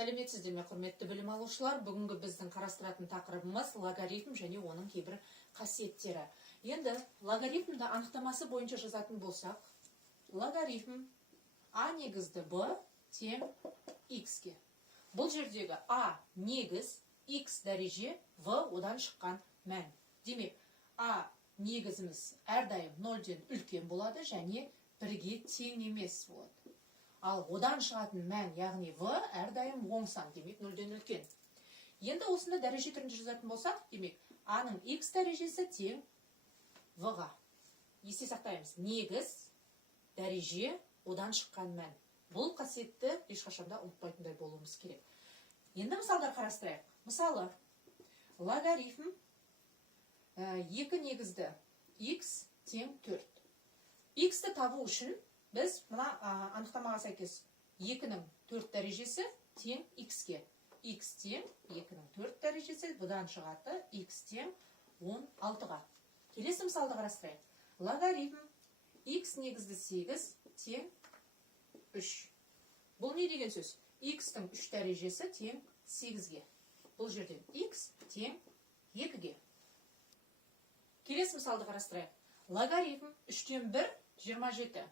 Сәлеметсіздер ме, құрметті білім алушылар. Бүгінгі біздің қарастыратын тақырыбымыз логарифм және оның кейбір қасиеттері. Енді логарифмді анықтамасы бойынша жазатын болсақ, логарифм а негізді б тең х-ке. Бұл жердегі а негіз, х дәреже, в одан шыққан мән. Демек, а негізіміз әрдайым 0-ден үлкен болады және 1-ге тең емес болады. Ал одан шығатын мән, яғни в әрдайым оң сан, демек 0-ден үлкен. Енді осында дәреже түрінде жазатын болсақ, демек аның х дәрежесі тең в-ға. Есте сақтаймыз, негіз, дәреже, одан шыққан мән. Бұл қасиетті ешқашанда ұмытпайтындай болуымыз керек. Енді мысалдар қарастырайық. Мысалы, логарифм 2 негізді х тең 4. Х-ті табу үшін біз мына анықтамаға сәйкес 2-ның 4 дәрежесі тең х-ке. Х тең 2-ның 4 дәрежесі, бұдан шығаты х тең 16-ға. Келесі мысалды қарастырайық. Логарифм х негізді 8 тең 3. Бұл не деген сөз? Х-тің 3 дәрежесі тең 8-ге. Бұл жерден х тең 2-ге. Келесі мысалды қарастырайық. Логарифм 3-тен 1 27.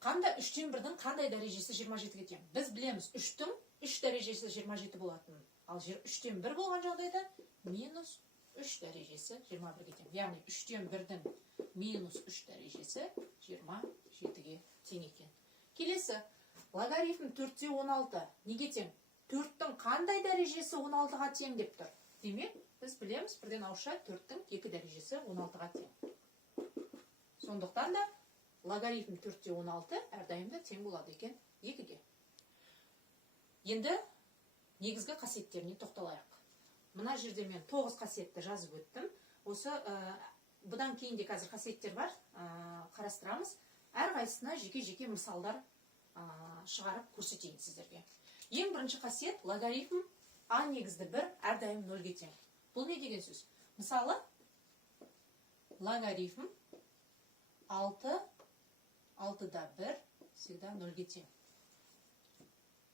Қанда 3-тен 1-дің қандай дәрежесі 27-ге тең? Біз білеміз, 3-тің 3 дәрежесі 27 болатынын. Ал 3-тен 1 болған жағдайда минус 3 дәрежесі 21-ге тең. Яғни 3-тен 1-дің минус 3 дәрежесі 27-ге тең екен. Келесі, логарифм 4-те 16 неге тең? 4-тің қандай дәрежесі 16-ға тең деп тұр? Демек, біз білеміз, бірден ауызша 4-тің 2 дәрежесі 16-ға тең. Сондықтан да логарифм 4-те 16 әрдайымда тең болады екен 2-ге. Енді негізгі қасиеттеріне тоқталайық. Мына жерде мен 9 қасиетті жазып өттім. Осы бұдан кейін де қазір қасиеттер бар, қарастырамыз. Әрқайсысына жеке-жеке мысалдар шығарып көрсетейін сіздерге. Ең бірінші қасиет, логарифм а негізді 1 әрдайым 0-ге тең. Бұл не деген сөз? Мысалы, логарифм 6-да 1 всегда 0-ге тең.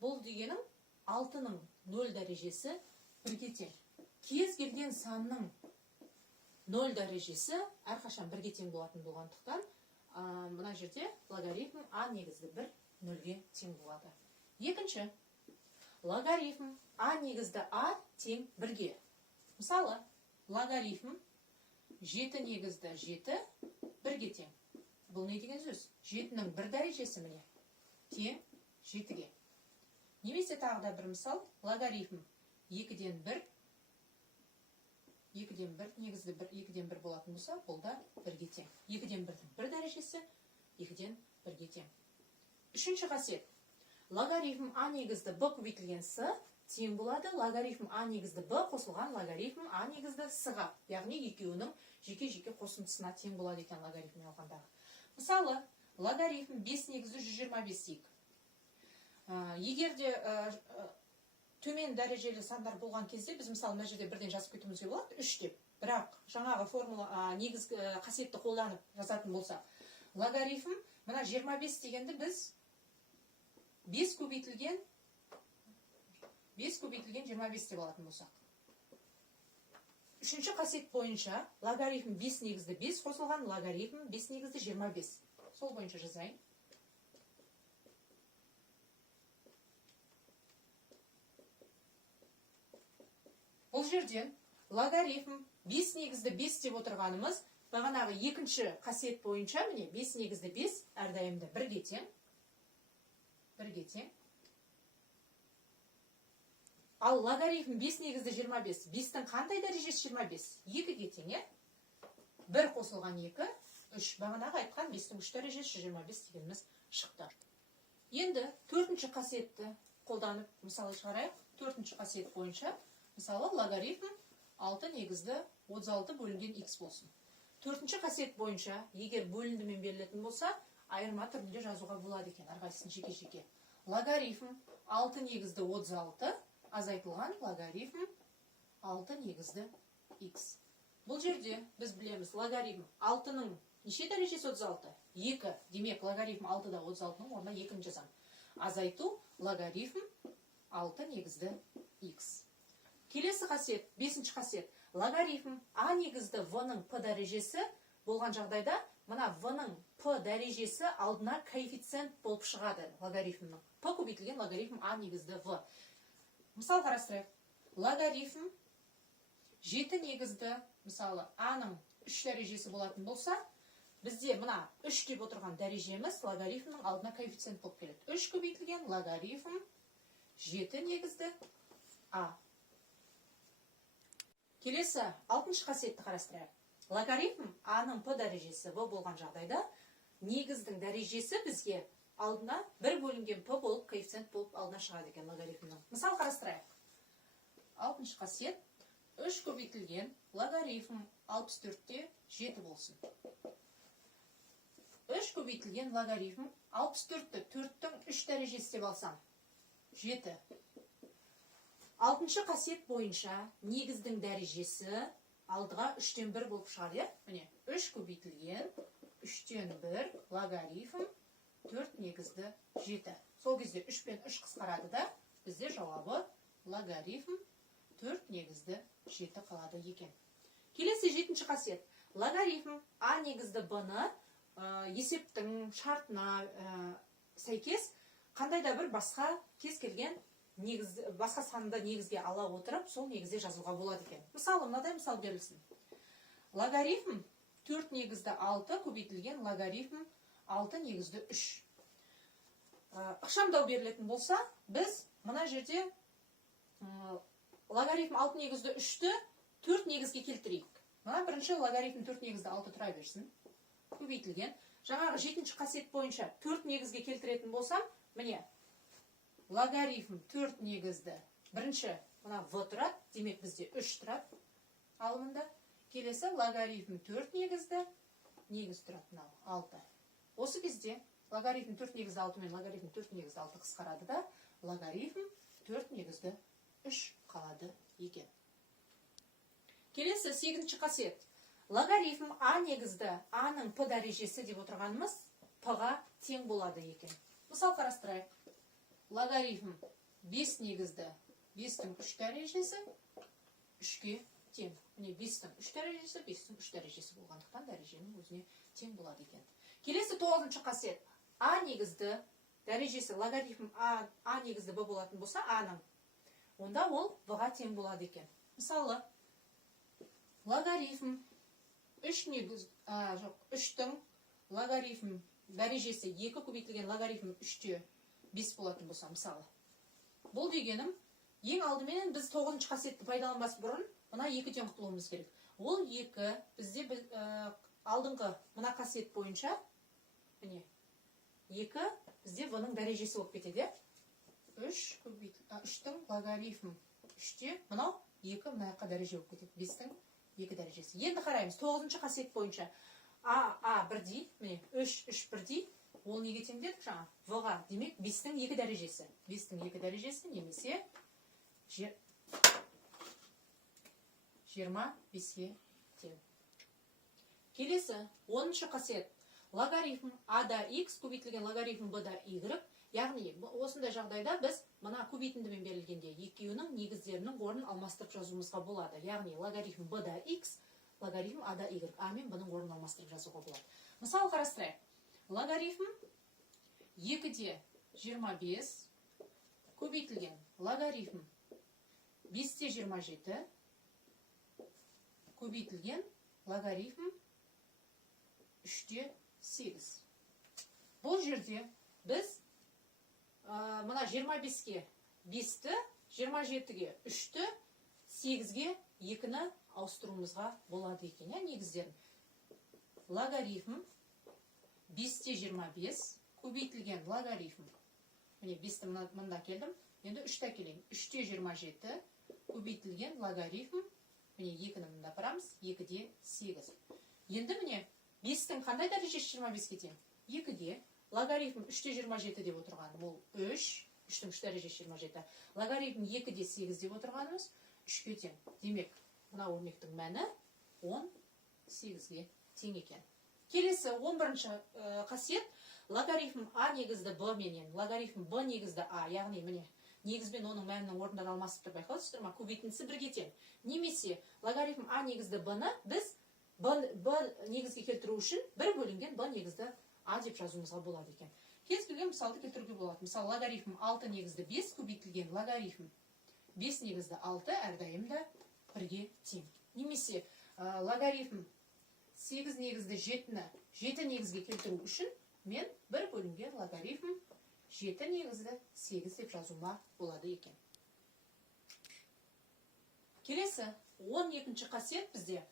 Бұл дегенің 6-ның 0 дәрежесі 1-ге тең. Кез келген санның 0 дәрежесі әрқашан 1-ге тең болатын болғандықтан, мына жерде логарифм а негізді 1 0-ге тең болады. Екінші, логарифм а негізді а тең 1-ге. Мысалы, логарифм 7 негізді 7 1-ге тең. Бұл не деген сөз? 7-ның 1 дәрежесі міне тең 7-ге. Немесе тағы да бір мысал, логарифм 2-ден 1 негізді 2-ден 1 болатын болса, бұл да 1-ге тең. 2-ден 1-дің 1 дәрежесі 2-ден 1-ге тең. Үшінші қасиет. Логарифм а негізді б көбейтілген с тең болады логарифм а негізді б қосылған логарифм а негізді с-ға. Яғни екеуінің жеке-жеке қосындысына тең болады екен логарифммен алғандағы. Мысалы, логарифм 5 негізді 125 Егер де төмен дәрежелі сандар болған кезде, біз мысалы мына жерде бірден жазып кетуімізге болады 3 деп. Бірақ жаңағы формула негізгі қасиетті қолданып жазатын болса, логарифм мына 25 дегенді біз 5 көбейтілген 25 деп алатын болсақ. Үшінші қасиет бойынша логарифм 5 негізді 5 қосылған логарифм 5 негізді 25. Сол бойынша жазайын. Бұл жерден логарифм 5 негізді 5 деп отырғанымыз, бағанағы екінші қасиет бойынша, міне 5 негізді 5 әрдайымда 1-ге тең. 1-ге тең. Ал логарифм 5 негізді 25. 5-тің қандай дәрежесі 25? 2-ге тең, 1 қосылған 2, 3. Бағанағы айтқан 5-тің 3 дәрежесі 25 дегеніміз шықты. Енді 4-ші қасиетті қолданып мысалы шығарайық. 4-ші қасиет бойынша, мысалы, логарифм 6 негізді 36 бөлінген х болсын. 4-ші қасиет бойынша, егер бөліндімен берілетін болса, айырма түрінде жазуға болады екен, әрқайсысын жеке-жеке. Логарифм 6 негізді 36 азайтылған логарифм 6 негізді х. Бұл жерде біз білеміз, логарифм 6-ның неше дәрежесі 36? 2. Демек, логарифм 6-да 36-ның орнына 2-ні жазамын. Азайту логарифм 6 негізді x. Келесі қасиет, 5-ші қасиет. Логарифм а негізді v-ның p дәрежесі болған жағдайда, мына v-ның p дәрежесі алдына коэффициент болып шығады логарифмның. p көбейтілген логарифм а негізді v. Мысал қарастырайық. Логарифм 7 негізді, мысалы, а-ның 3 дәрежесі болатын болса, бізде мына 3 деп отырған дәрежеміз логарифмның алдына коэффициент болып келеді. 3 көбейтілген логарифм 7 негізді а. Келесі 6-шы қасиетті қарастырайық. Логарифм а-ның p дәрежесі v болған жағдайда, негіздің дәрежесі бізге алдына 1 бөлінген p болып, коэффициент болып алдына шығады екен логарифмның. Мысал қарастырайық. 6-шы қасиет 3 көбейтілген логарифм 64-те 7 болсын. 3 көбейтілген логарифм 64-ті 4-тің 3 дәрежесі деп алсам 7. 6-шы қасиет бойынша негіздің дәрежесі алдыға 3-тен 1 болып шығады. Міне 3 көбейтілген 3-тен 1 логарифм 4 негізді 7. Сол кезде 3 пен 3 қысқарады да, бізде жауабы логарифм 4 негізді 7 қалады екен. Келесі 7-ші қасиет. Логарифм а негізді b-ны есептің шартына сәйкес қандайда бір басқа кез келген басқа санды негізге ала отырып, сол негізде жазуға болады екен. Мысалы, мынадай мысал берілсін. Логарифм 4 негізді 6 көбейтілген логарифм 6 негізді 3. Ықшамдау берілетін болса, біз мына жерде логарифм 6 негізді 3-ті 4 негізге келтірейік. Мына бірінші логарифм 4 негізді 6 тұра берсін. Көбейтілген. Жаңағы 7-ші қасиет бойынша 4 негізге келтіретін болсам, міне, логарифм 4 негізді бірінші мына v тұрады, демек бізде 3 тұрады алымында. Келесі логарифм 4 негізді негіз тұрады, мынау 6. Осы кезде логарифм 4 негізді 6 мен логарифм 4 негізді 6 қысқарады да, логарифм 4 негізді 3 қалады екен. Келесі 8-ші қасиет. Логарифм а негізді а-ның p дәрежесі деп отырғанымыз p-ға тең болады екен. Мысал қарастырайық. Логарифм 5 негізді 5-тің 3 дәрежесі 3-ке тең. Міне 5-тің 3 дәрежесі 5-тің 3 дәрежесі болғандықтан дәреженің өзіне тең болады екен. Келесі 9-ші қасиет. А негізді дәрежесі логарифм а негізді b болатын болса, а-ның, онда ол v-ға тең болады екен. Мысалы, логарифм 3-тің логарифм дәрежесі 2 көбейтілген логарифм 3-те 5 болатын болса, мысалы. Бұл дегенім, ең алдымен біз 9-ші қасиетті пайдаланбас бұрын, мына 2-ден құтылуымыз керек. Ол 2 бізде алдыңғы мына қасиет бойынша, міне, 2 бізде v-ның дәрежесі болып кетеді. 3-тің логарифм 3-те, мынау 2 мынаяққа дәреже болып кетеді. 5-тің 2 дәрежесі. Енді қараймыз, 9-ші қасиет бойынша а бірдей, міне 3 бірдей, ол неге тең дедік жаңа? В-ға, демек 5-тің 2 дәрежесі. 5-тің 2 дәрежесі немесе 25-ге тең. Келесі 10-ші қасиет. Логарифм а-да x көбейтілген логарифм b-да y. Яғни, осындай жағдайда біз мына көбейтіндімен берілгенде екеуінің негіздерінің орнын алмастырып жазуымызға болады. Яғни, логарифм b-да x, логарифм а-да y. А мен b-ның орнын алмастырып жазуға болады. Мысалы қарастырайық. Логарифм 2-де 25 көбейтілген логарифм 5-те 27 көбейтілген логарифм 3-те 8. Бұл жерде біз мына 25-ге 5-ті, 27-ге 3-ті, 8-ге 2-ні ауыстыруымызға болады екен, негіздерін. Логарифм 5-те 25 көбейтілген логарифм. Міне 5-ті мында келдім, енді 3-ті әкелейін. 3-те 27 көбейтілген логарифм. Міне 2-ні мында апарамыз, 2-де 8. Енді міне 5-тің қандай дәрежесі 25-ге тең? 2-ге. Логарифм 3-те 27 деп отырғаным, ол 3-тің 3 дәрежесі 27. Логарифм 2-де 8 деп отырғанымыз 3-ке тең. Демек, мына өрнектің мәні 18-ге тең екен. Келесі 11-ші қасиет. Логарифм а негізді b менен, логарифм b негізді a, яғни міне негізбен оның мәнінің орындары алмасып тұр, байқап отырсыздар ма? Көбейтіндісі бірге тең. Немесе логарифм а негізді б-ны біз б негізге келтіру үшін 1 бөлінген б негізді а деп жазуымызға болады екен. Кез келген мысалды келтіруге болады. Мысалы, логарифм 6 негізді 5 көбейтілген логарифм 5 негізді 6 әрдайым да 1-ге тең. Немесе логарифм 8 негізді 7-ні 7 негізге келтіру үшін мен 1 бөлінген логарифм 7 негізді 8 деп жазуыма болады екен. Келесі 12-ші қасиет бізде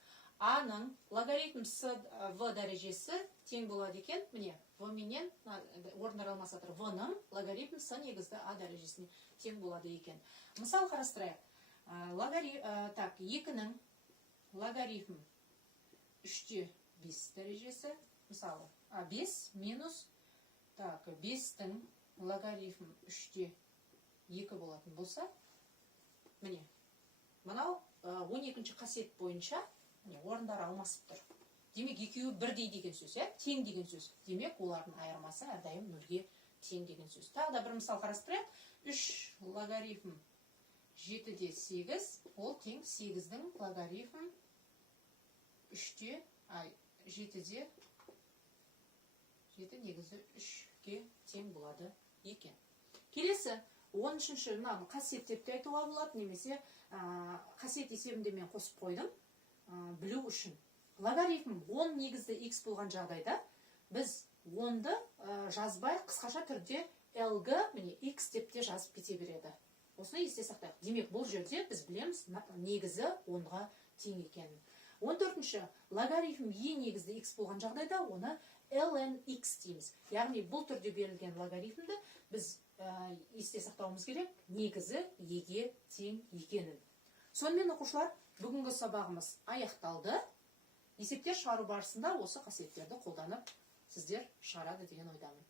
А-ның логарифм в дәрежесі тең болады екен. Міне, в менен орындар алмаса тұр. В-ның логарифм с негізді А дәрежесіне тең болады екен. Мысал қарастырайық. 2-ның логарифм 3-те 5 дәрежесі. Мысалы, 5 минус 5-тің логарифм 3-те 2 болатын болса, міне, мынау 12-ші қасиет бойынша орындары алмасып тұр. Демек, екеуі бірдей деген сөз, тең деген сөз. Демек, олардың айырмасы әрдайым 0-ге тең деген сөз. Тағы да бір мысал қарастырайық. 3 логарифм 7-де 8, ол тең 8-дің логарифм 3-те 7-де 7 негізі 3-ге тең болады екен. Келесі 13-ші қасиет деп те айтуға болады, немесе қасиет есебінде мен қосып қойдым білу үшін. Логарифм 10 негізді x болған жағдайда біз 10-ды жазбай қысқаша түрде lg міне x деп те жазып кете береді. Осыны есте сақтайық. Демек, бұл жерде біз білеміз негізі 10-ға тең екенін. 14-ші логарифм e негізді x болған жағдайда оны ln(x) дейміз. Яғни бұл түрде берілген логарифмді біз есте сақтауымыз керек, негізі e-ге тең екенін. Сонымен оқушылар, бүгінгі сабағымыз аяқталды. Есептер шығару барысында осы қасиеттерді қолданып сіздер шығарады деген ойдамын.